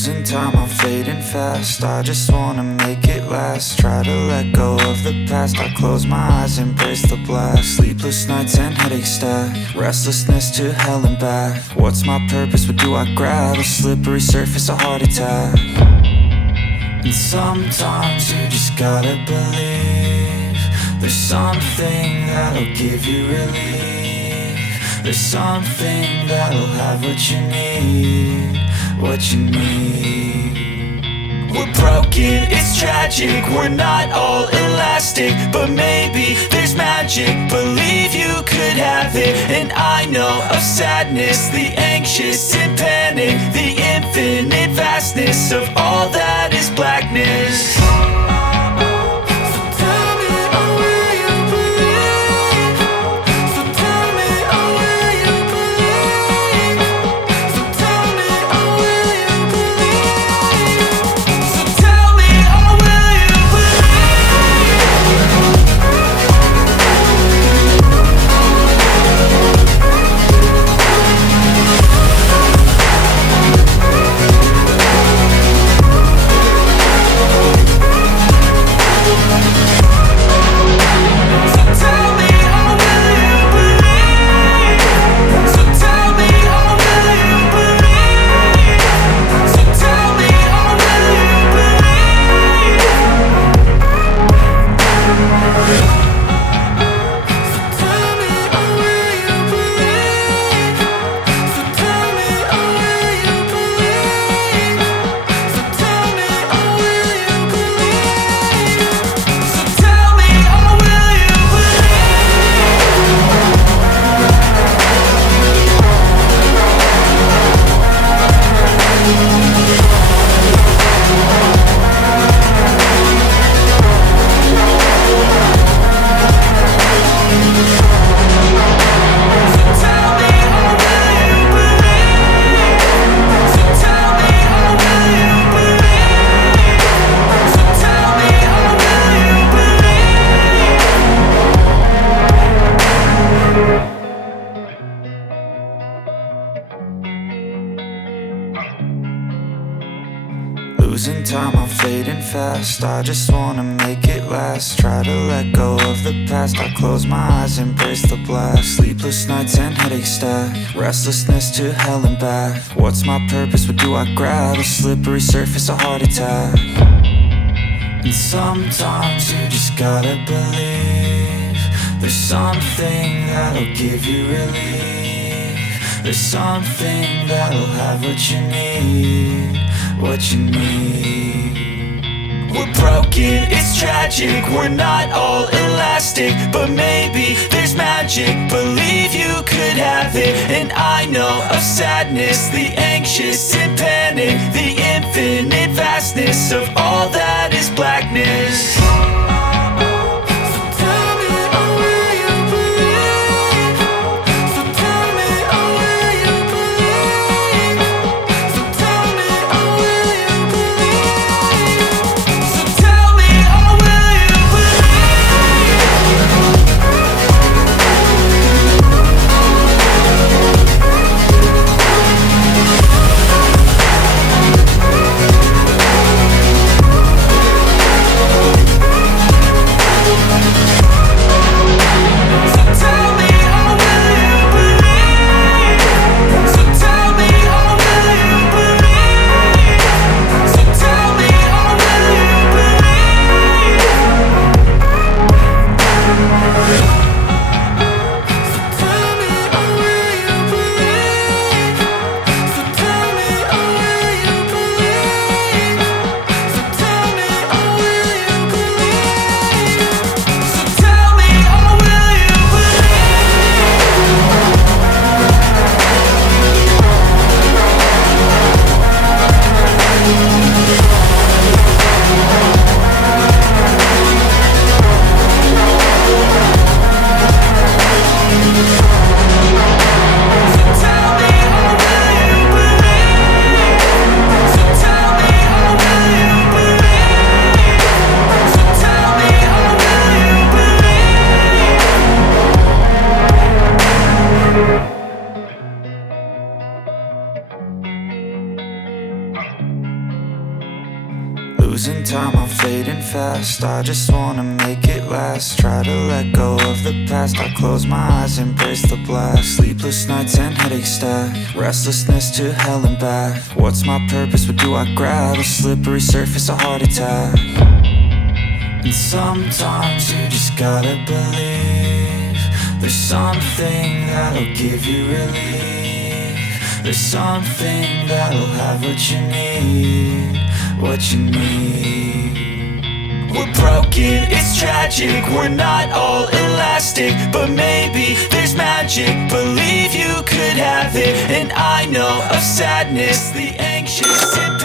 Losing time, I'm fading fast. I just wanna make it last. Try to let go of the past. I close my eyes, embrace the blast. Sleepless nights and headaches stack. Restlessness to hell and back. What's my purpose? What do I grab? A slippery surface, a heart attack. And sometimes you just gotta believe there's something that'll give you relief. There's something that'll have what you need, what you need. We're broken, it's tragic, we're not all elastic, but maybe there's magic. Believe you could have it, and I know of sadness, the anxious and panic, the infinite vastness of all that is blackness. Losing time, I'm fading fast. I just wanna make it last. Try to let go of the past. I close my eyes, embrace the blast. Sleepless nights and headaches stack. Restlessness to hell and back. What's my purpose? What do I grab? A slippery surface, a heart attack. And sometimes you just gotta believe there's something that'll give you relief. There's something that'll have what you need, what you need. We're broken, it's tragic, we're not all elastic, but maybe there's magic. Believe you could have it, and I know of sadness, the anxious and panic, the infinite vastness of all that is blackness. fast, I just wanna make it last. Try to let go of the past, I close my eyes, embrace the blast. Sleepless nights and headaches stack, restlessness to hell and back. What's my purpose, what do I grab? A slippery surface, a heart attack. And sometimes you just gotta believe there's something that'll give you relief. There's something that'll have what you need, what you need. We're broken, it's tragic, we're not all elastic, but maybe there's magic. Believe you could have it, and I know of sadness, the anxious and